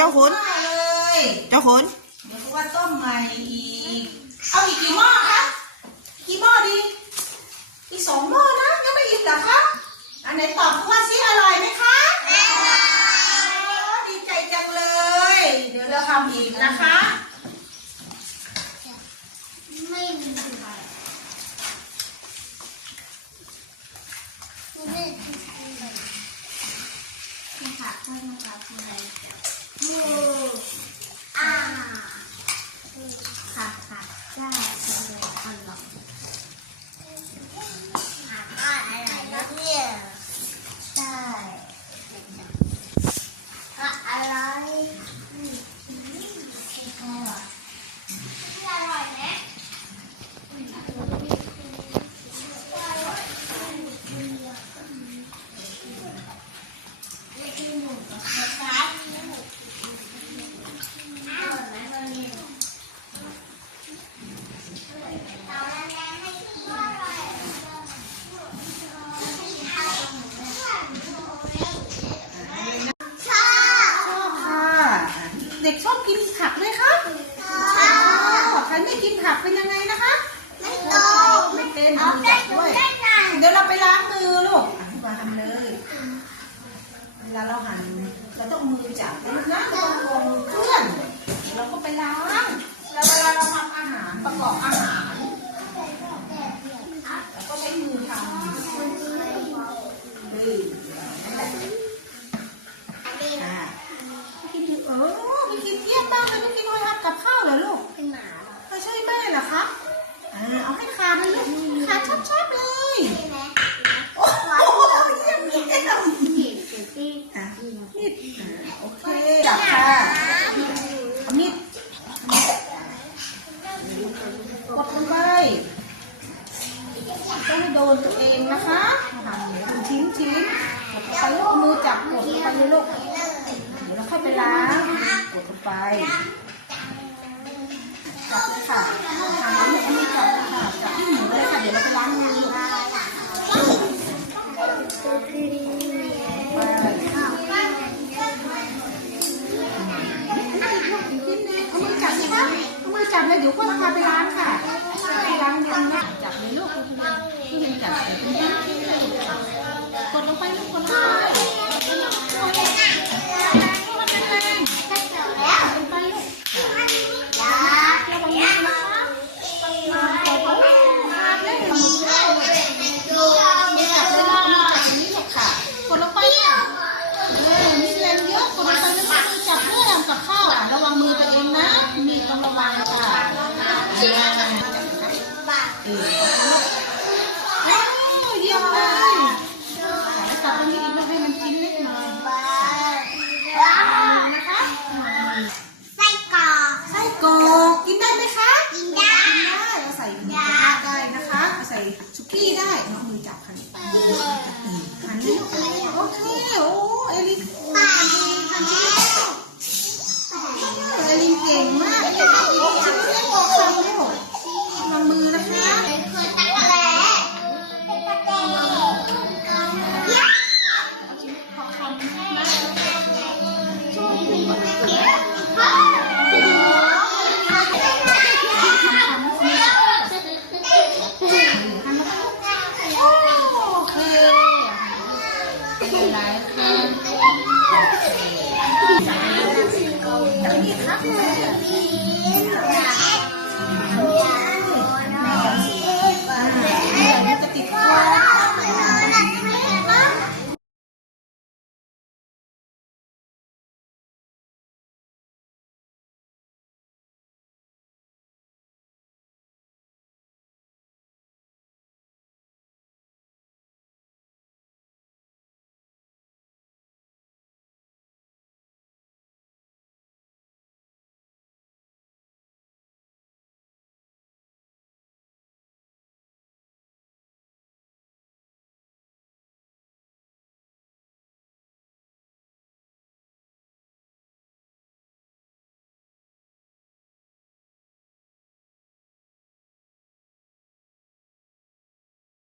เจ้าขุนหม้อเลยเจ้าขุนเดี๋ยวก็ว่าต้มใหม่อีก เอาอีกกี่หม้อคะกี่หม้อดี อีกสองหม้อนะยังไม่อิ่มเหรอคะ อันไหนตอบว่าซิอร่อยไหมคะโอ้ดีใจจังเลย เดี๋ยวเราทำอีกนะคะ ไม่มีอะไรไม่มีอะไรนี่ค่ะเพื่อ นนะคะคืออะไรมูอ่าค่ะค่ะได้เลยอร่อยค่ะอะไรนะเนี่ยใช่ค่ะอะไรอืมอืมอร่อยอร่อยไหม ชอบค่ะ เด็กชอบกินผักไหมคะชอบใครไม่กินผักเป็นยังไงนะคะ ไม่เป็นมีผักด้วย เดี๋ยวเราไปล้างมือลูกอะวางเลย เวลาเราหั่นเราต้องมือจับนะลูกนะเราต้องลงมือเคลื่อนเราก็ไปล้าง แล้วเวลาเราทำอาหารประ กอบอาหารเราก็ใช้มือทำเลยอะพี่คิดดูเออพี่คิดเยี่ยมมากเลยพี่คิดว่าทำกับข้าวเหรอลูกไม่ใช่แม่เหรอคะอ่าเอาให้ขาดเลยลูกขาดชับๆเลยโอ้โหเยี่ยมเยี่ยมอะนี่อ่าโอเคจับค่ะเอามีดกดลงไป ต้องให้โดนตัวเองนะคะหั่นเป็นชิ้นชิ้นกดไปลูกมือจับกดไปเลยลูกเดี๋ยวเราค่อยไปล้างกดลงไปจับเลยค่ะทางนี้อันนี้จับเลยค่ะจับที่หมูเลยค่ะเดี๋ยวเราไปล้างมือเอามือจับสิคะเอามือจับเลยเดี๋ยวก็ราคาไปล้างค่ะ ไปล้างมือนะจับเลยลูกพี่เห็นจับกดลงไปลูกกดลงไปมันเป็นแมือนะคะกดลงไปค่ะเออมีแรงเยอะกดลงไปแล้วมือจับเพื่อทำกับข้าวอะระวังมือตัวเองนะ มีต้องระวังค่ะ เออเออโอ้เยี่ยมเลยจับตรงนี้อีกให้มันกินเล็กน้อยนะคะไส้กรอกกินได้ไหมคะกินได้เอาใส่หมูกระทะได้นะคะเอาใส่ชุกี้ได้น้องมือจับค่ะ